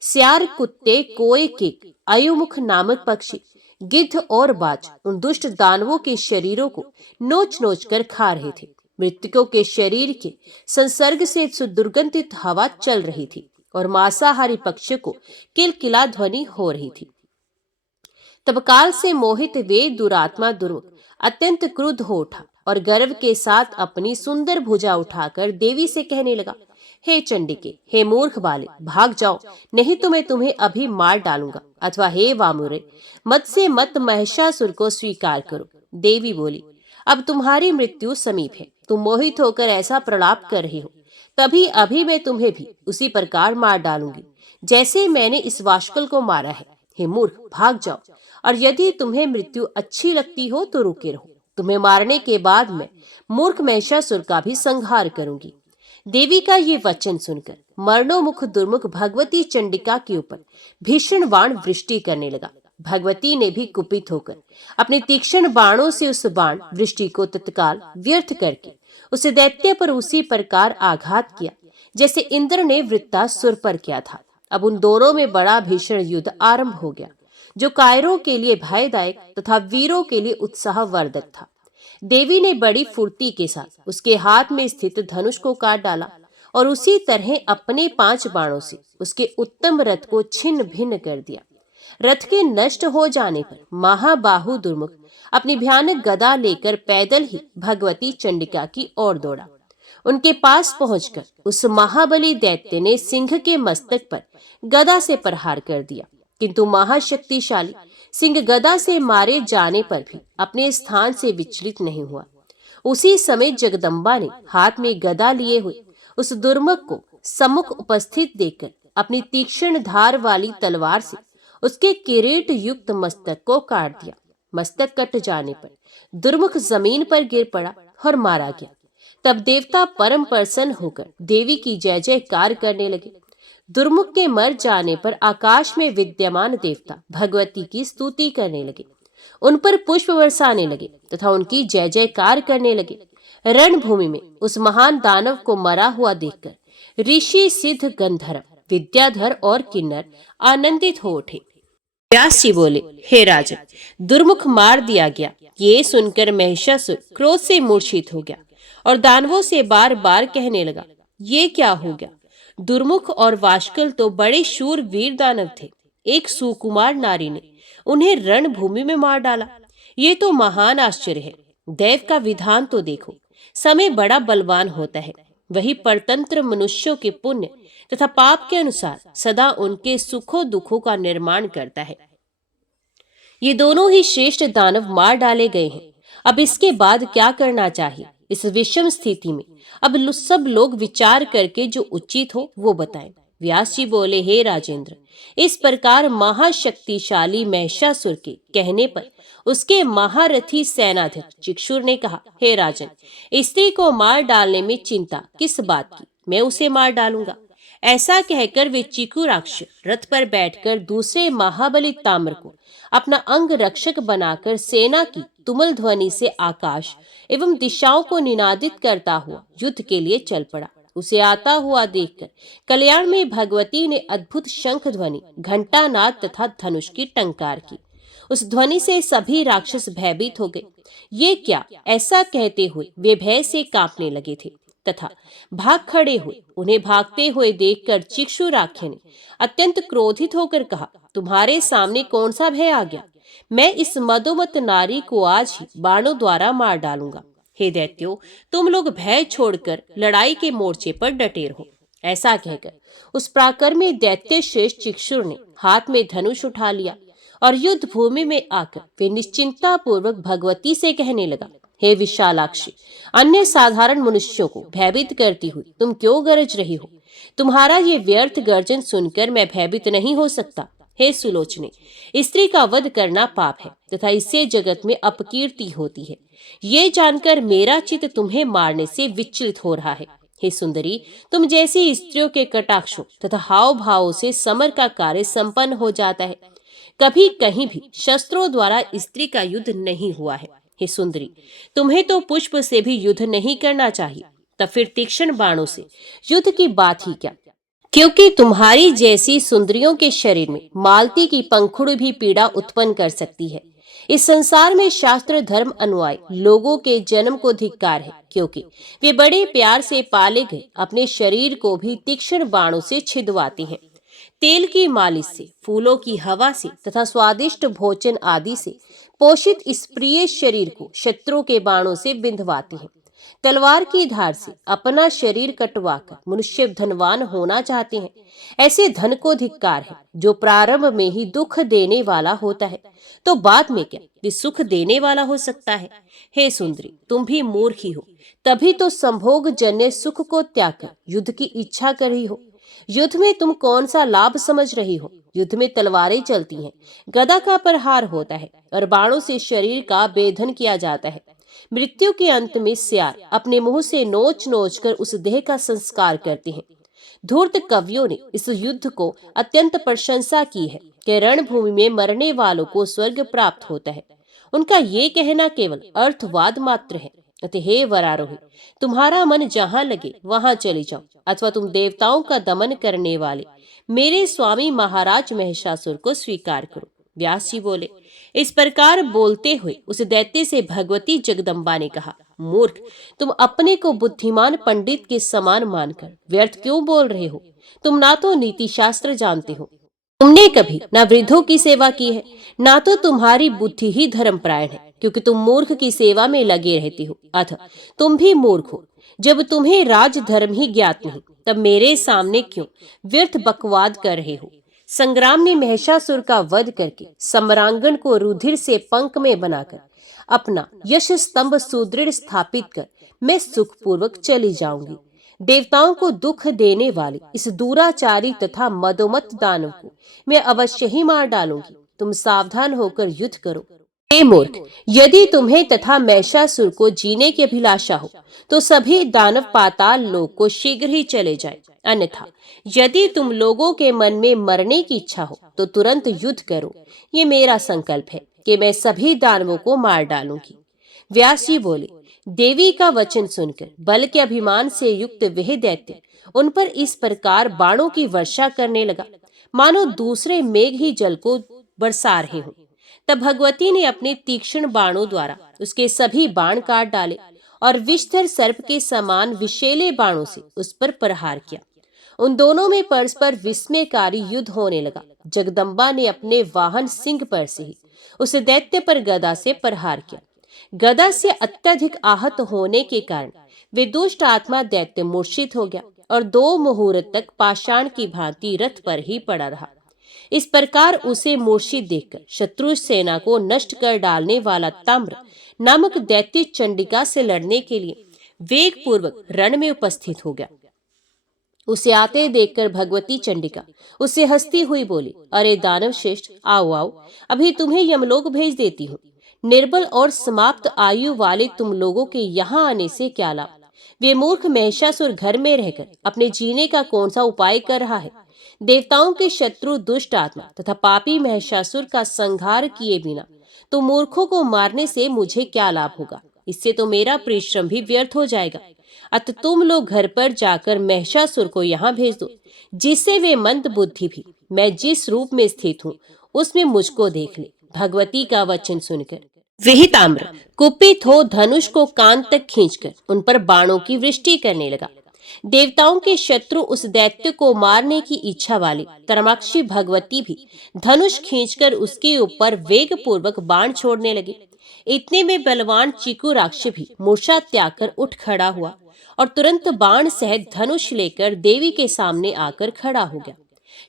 सियार, कुत्ते, कोए, केक, अयुमुख नामक पक्षी, गिद्ध और बाज उन दुष्ट दानवों के शरीरों को नोच नोच कर खा रहे थे। मृतकों के शरीर के संसर्ग से सुदुर्गंधित हवा चल रही थी और मांसाहारी पक्षियों को किलकिला ध्वनि हो रही थी। तब काल से मोहित वे दुरात्मा दुर्मुख अत्यंत क्रुद्ध हो उठा और गर्व के साथ अपनी सुंदर भुजा उठाकर देवी से कहने लगा, हे चंडिके, हे मूर्ख बाले, भाग जाओ, नहीं तो मैं तुम्हें अभी मार डालूंगा। अथवा हे वामुरे, मत से मत महिषासुर को स्वीकार करो। देवी बोली, अब तुम्हारी मृत्यु समीप है। तुम मोहित होकर ऐसा प्रलाप कर रहे हो, तभी अभी मैं तुम्हें भी उसी प्रकार मार डालूंगी जैसे मैंने इस वाष्कल को मारा है। हे मूर्ख, भाग जाओ, और यदि तुम्हें मृत्यु अच्छी लगती हो तो रुके रहो। तुम्हें मारने के बाद मैं मूर्ख महिषासुर का भी संहार करूंगी। देवी का ये वचन सुनकर मरणोमुख दुर्मुख भगवती चंडिका के ऊपर भीषण बाण वृष्टि करने लगा। भगवती ने भी कुपित होकर अपने तीक्ष्ण बाणों से उस बाण वृष्टि को तत्काल व्यर्थ करके उस दैत्य पर उसी प्रकार आघात किया जैसे इंद्र ने वृत्तासुर पर किया था। अब उन दोनों में बड़ा भीषण युद्ध आरंभ हो गया, जो कायरों के लिए भयदायक तथा वीरों के लिए उत्साहवर्धक था। देवी ने बड़ी फुर्ती के साथ उसके हाथ में स्थित धनुष को काट डाला और उसी तरह अपने 5 बाणों से उसके उत्तम रथ को छिन्न भिन्न कर दिया। रथ के नष्ट हो जाने पर महाबाहु दुर्मुख अपनी भयानक गदा लेकर पैदल ही भगवती चंडिका की ओर दौड़ा। उनके पास पहुंचकर उस महाबली दैत्य ने सिंह के मस्तक पर गदा से प्रहार कर दिया, किंतु महाशक्तिशाली सिंह गदा से मारे जाने पर भी अपने स्थान से विचलित नहीं हुआ। उसी समय जगदम्बा ने हाथ में गदा लिए हुए उस दुर्मुख को सम्मुख उपस्थित देखकर अपनी तीक्ष्ण धार वाली तलवार से उसके किरीट युक्त मस्तक को काट दिया। मस्तक कट जाने पर दुर्मुख जमीन पर गिर पड़ा और मारा गया। तब देवता परम प्रसन्न होकर देवी की जय जयकार करने लगे। दुर्मुख के मर जाने पर आकाश में विद्यमान देवता भगवती की स्तुति करने लगे, उन पर पुष्प बरसाने लगे तथा उनकी जय जयकार करने लगे। रणभूमि में उस महान दानव को मरा हुआ देखकर ऋषि, सिद्ध, गंधर्व, विद्याधर और किन्नर आनंदित हो उठे। व्यास जी बोले, हे राजन, दुर्मुख मार दिया गया। ये सुनकर महिषासुर क्रोध से मूर्छित हो गया और दानवों से बार बार कहने लगा, ये क्या हो गया? दुर्मुख और वाशकल तो बड़े शूर वीर दानव थे। एक सुकुमार नारी ने उन्हें रणभूमि में मार डाला। ये तो महान आश्चर्य है। दैव का विधान तो देखो, समय बड़ा बलवान होता है। वही परतंत्र मनुष्यों के पुण्य तथा पाप के अनुसार सदा उनके सुखों दुखों का निर्माण करता है। ये दोनों ही श्रेष्ठ दानव मार डाले गए हैं। अब इसके बाद क्या करना चाहिए? इस विषम स्थिति में अब सब लोग विचार करके जो उचित हो वो बताएं। व्यास जी बोले, हे राजेंद्र, इस प्रकार महाशक्तिशाली महिषासुर के कहने पर उसके महारथी सेनाध्यक्ष चिक्षुर ने कहा, हे राजन, स्त्री को मार डालने में चिंता किस बात की? मैं उसे मार डालूंगा। ऐसा कहकर वे चिकुराक्ष रथ पर बैठकर दूसरे महाबली ताम्र को अपना अंग रक्षक बनाकर सेना की तुमुल ध्वनि से आकाश एवं दिशाओं को निनादित करता हुआ युद्ध के लिए चल पड़ा। उसे आता हुआ देखकर कल्याण में भगवती ने अद्भुत शंख ध्वनि, घंटानाद तथा धनुष की टंकार की। उस ध्वनि से सभी राक्षस भयभीत हो गए। ये क्या? ऐसा कहते हुए वे भय से कांपने लगे थे तथा भाग खड़े हुए। उन्हें भागते हुए देखकर चिक्षुराख्य ने अत्यंत क्रोधित होकर कहा, तुम्हारे सामने कौन सा भय आ गया? मैं इस मदोमत नारी को आज ही बाणों द्वारा मार डालूंगा। हे दैत्यो, तुम लोग भय छोड़कर लड़ाई के मोर्चे पर डटे रहो। ऐसा कहकर उस प्राक्रमी दैत्य श्रेष्ठ चिक्षुर ने हाथ में धनुष उठा लिया और युद्ध भूमि में आकर वे निश्चिंता पूर्वक भगवती से कहने लगा, हे विशालाक्षी, अन्य साधारण मनुष्यों को भयभीत करती हुई तुम क्यों गरज रही हो? तुम्हारा ये व्यर्थ गर्जन सुनकर मैं भयभीत नहीं हो सकता। हे सुलोचने, स्त्री का वध करना पाप है तथा इससे जगत में अपकीर्ति होती है। ये जानकर मेरा चित्त तुम्हें मारने से विचलित हो रहा है। हे सुंदरी, तुम जैसी स्त्रियों के कटाक्षों तथा हाव भावों से समर का कार्य संपन्न हो जाता है। कभी कहीं भी शस्त्रों द्वारा स्त्री का युद्ध नहीं हुआ है। हे सुंदरी, तुम्हें तो पुष्प से भी युद्ध नहीं करना चाहिए, तब फिर तीक्ष्ण बाणों से युद्ध की बात ही क्या? क्योंकि तुम्हारी जैसी सुंदरियों के शरीर में मालती की पंखुड़ी भी पीड़ा उत्पन्न कर सकती है। इस संसार में शास्त्र धर्म अनुयायी लोगों के जन्म को धिक्कार है, क्योंकि वे बड़े प्यार से पाले गए अपने शरीर को भी तीक्ष्ण बाणों से छिदवाते हैं। तेल की मालिश से, फूलों की हवा से तथा स्वादिष्ट भोजन आदि से पोषित इस प्रिय शरीर को शत्रुओं के बाणों से बिंधवाते हैं। तलवार की धार से अपना शरीर कटवाकर मनुष्य धनवान होना चाहते हैं। ऐसे धन को धिक्कार है जो प्रारंभ में ही दुख देने वाला होता है, तो बाद में क्या वे सुख देने वाला हो सकता है? हे सुंदरी, तुम भी मूर्ख ही हो, तभी तो संभोग जन्य सुख को त्याग कर युद्ध की इच्छा कर रही हो। युद्ध में तुम कौन सा लाभ समझ रही हो? युद्ध में तलवारें चलती हैं, गदा का प्रहार होता है और बाणों से शरीर का भेदन किया जाता है। मृत्यु के अंत में सियार अपने मुंह से नोच नोच कर उस देह का संस्कार करते हैं। धूर्त कवियों ने इस युद्ध को अत्यंत प्रशंसा की है कि रणभूमि में मरने वालों को स्वर्ग प्राप्त होता है। उनका ये कहना केवल अर्थवाद मात्र है। अतः हे वरारोही, तुम्हारा मन जहाँ लगे वहां चले जाओ, अथवा तुम देवताओं का दमन करने वाले मेरे स्वामी महाराज महिषासुर को स्वीकार करो। व्यास जी बोले, इस प्रकार बोलते हुए उस दैत्य से भगवती जगदम्बा ने कहा, मूर्ख, तुम अपने को बुद्धिमान पंडित के समान मानकर व्यर्थ क्यों बोल रहे हो? तुम ना तो नीति शास्त्र जानते हो, तुमने कभी ना वृद्धों की सेवा की है, ना तो तुम्हारी बुद्धि ही धर्मपरायण है, क्योंकि तुम मूर्ख की सेवा में लगे रहते हो। अतः तुम भी मूर्ख हो। जब तुम्हें राजधर्म ही ज्ञात नहीं, तब मेरे सामने क्यों व्यर्थ बकवाद कर रहे हो? संग्राम ने महिषासुर का वध करके सम्रांगण को रुधिर से पंख में बनाकर अपना यश स्तंभ सुदृढ़ स्थापित कर मैं सुखपूर्वक चली जाऊंगी। देवताओं को दुख देने वाले इस दुराचारी तथा मदोमत दानव को मैं अवश्य ही मार डालूंगी। तुम सावधान होकर युद्ध करो। हे मूर्ख, यदि तुम्हें तथा महिषासुर को जीने की अभिलाषा हो तो सभी दानव पाताल लोक को शीघ्र ही चले जाए, अन्यथा यदि तुम लोगों के मन में मरने की इच्छा हो तो तुरंत युद्ध करो। ये मेरा संकल्प है कि मैं सभी दानवों को मार डालूंगी। व्यास जी बोले, देवी का वचन सुनकर बल के अभिमान से युक्त वह दैत्य उन पर इस प्रकार बाणों की वर्षा करने लगा मानो दूसरे मेघ ही जल को बरसा रहे हों। तब भगवती ने अपने तीक्ष्ण बाणों द्वारा उसके सभी बाण काट डाले और विषधर सर्प के समान विषैले बाणों से उस पर प्रहार किया। उन दोनों में परस्पर विस्मयकारी युद्ध होने लगा। जगदम्बा ने अपने वाहन सिंह पर से ही उस दैत्य पर गदा से प्रहार किया। गदा से अत्यधिक आहत होने के कारण वे दुष्ट आत्मा दैत्य मूर्छित हो गया और 2 मुहूर्त तक पाषाण की भांति रथ पर ही पड़ा रहा। इस प्रकार उसे मूर्छित देखकर शत्रु सेना को नष्ट कर डालने वाला ताम्र नामक दैत्य चंडिका से लड़ने के लिए वेग पूर्वक रण में उपस्थित हो गया। उसे आते देखकर भगवती चंडिका उसे हंसती हुई बोली, अरे दानव श्रेष्ठ, आओ आओ, अभी तुम्हें यमलोक भेज देती हूँ। निर्बल और समाप्त आयु वाले तुम लोगों के यहाँ आने से क्या लाभ? वे मूर्ख महिषासुर घर में रहकर अपने जीने का कौन सा उपाय कर रहा है? देवताओं के शत्रु दुष्ट आत्मा तथा पापी महिषासुर का संहार किए बिना तो मूर्खों को मारने से मुझे क्या लाभ होगा? इससे तो मेरा परिश्रम भी व्यर्थ हो जाएगा। अतः तुम लोग घर पर जाकर महिषासुर को यहाँ भेज दो, जिससे वे मंद बुद्धि भी मैं जिस रूप में स्थित हूँ उसमें मुझको देख ले। भगवती का वचन सुनकर वही ताम्र कुपित हो धनुष को कान तक खींचकर उन पर बाणों की वृष्टि करने लगा। देवताओं के शत्रु उस दैत्य को मारने की इच्छा वाली तरमाक्षी भगवती भी धनुष खींचकर उसके ऊपर वेग पूर्वक बाण छोड़ने लगे। इतने में बलवान चीकू राक्षस भी मूर्छा त्याग कर उठ खड़ा हुआ और तुरंत बाण सहित धनुष लेकर देवी के सामने आकर खड़ा हो गया।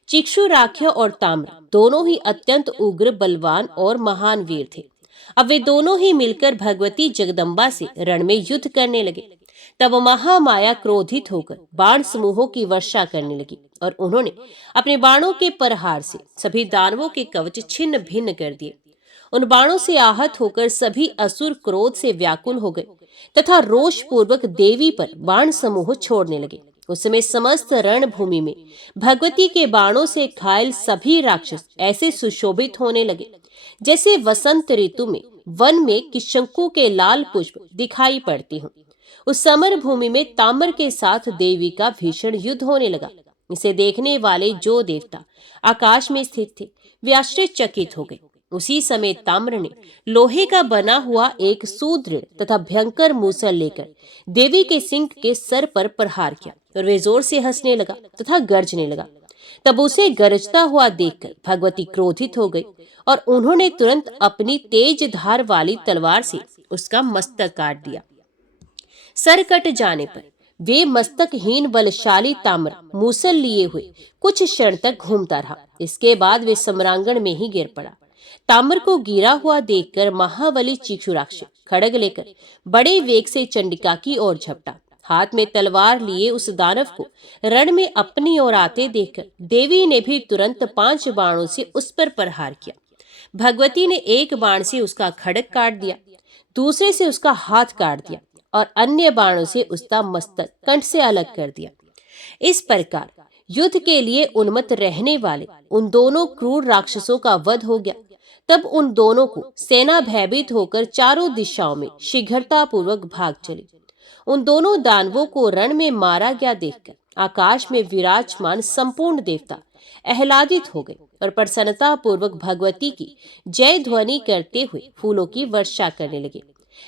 चिक्षु राख्य और ताम्र दोनों ही अत्यंत उग्र, बलवान और महान वीर थे। अब वे दोनों ही मिलकर भगवती जगदम्बा से रण में युद्ध करने लगे। तब महामाया क्रोधित होकर बाण समूहों की वर्षा करने लगी और उन्होंने अपने बाणों के प्रहार से सभी दानवों के कवच छिन्न भिन्न कर दिए। उन बाणों से आहत होकर सभी असुर क्रोध से व्याकुल हो गए तथा रोष पूर्वक देवी पर बाण समूह छोड़ने लगे। उस समय समस्त रणभूमि में भगवती के बाणों से घायल सभी राक्षस ऐसे सुशोभित होने लगे जैसे वसंत ऋतु में वन में किशंकु के लाल पुष्प दिखाई पड़ती हों। उस समर भूमि में ताम्र के साथ देवी का भीषण युद्ध होने लगा। इसे देखने वाले जो देवता आकाश में स्थित थे वे आश्चर्यचकित हो गए। उसी समय ताम्र ने लोहे का बना हुआ एक सुदृढ़ तथा भयंकर मूसल लेकर देवी के सिंह के सर पर प्रहार किया और वे जोर से हंसने लगा तथा गर्जने लगा। तब उसे गरजता हुआ देखकर भगवती क्रोधित हो गई और उन्होंने तुरंत अपनी तेज धार वाली तलवार से उसका मस्तक काट दिया। सर कट जाने पर वे मस्तकहीन बलशाली ताम्र मूसल लिए हुए कुछ क्षण तक घूमता रहा। इसके बाद वे सम्रांगण में ही गिर पड़ा। ताम्र को गिरा हुआ देखकर महाबली चिक्षुराक्ष खड्ग लेकर बड़े वेग से चंडिका की ओर झपटा। हाथ में तलवार लिए उस दानव को रण में अपनी ओर आते देखकर देवी ने भी तुरंत 5 बाणों से उस पर प्रहार किया। भगवती ने एक बाण से उसका खड्ग काट दिया, दूसरे से उसका हाथ काट दिया और अन्य बाणों से उसका मस्तक कंठ से अलग कर दिया। इस प्रकार युद्ध के लिए उन्मत्त रहने वाले उन दोनों क्रूर राक्षसों का वध हो गया। तब उन दोनों को सेना भयभीत होकर चारों दिशाओं में शीघ्रता पूर्वक भाग चली। उन दोनों दानवों को रण में मारा गया देखकर आकाश में विराजमान संपूर्ण देवता आह्लादित हो गए और प्रसन्नता पूर्वक भगवती की जय ध्वनि करते हुए फूलों की वर्षा करने लगे।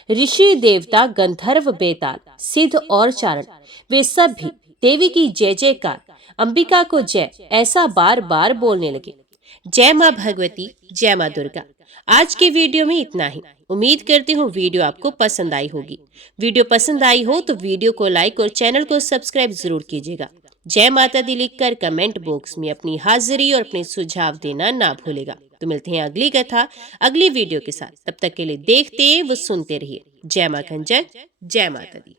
ऋषि, देवता, गंधर्व, बेताल, सिद्ध और चारण वे सब भी देवी की जय जयकार, अंबिका को जय ऐसा बार बार बोलने लगे। जय मां भगवती, जय मां दुर्गा। आज की वीडियो में इतना ही। उम्मीद करती हूँ वीडियो आपको पसंद आई होगी। वीडियो पसंद आई हो तो वीडियो को लाइक और चैनल को सब्सक्राइब जरूर कीजिएगा। जय माता दी लिखकर कमेंट बॉक्स में अपनी हाजिरी और अपने सुझाव देना ना भूलेगा। तो मिलते हैं अगली कथा अगली वीडियो के साथ। तब तक के लिए देखते व सुनते रहिए। जय मां खंजर, जय माता दी।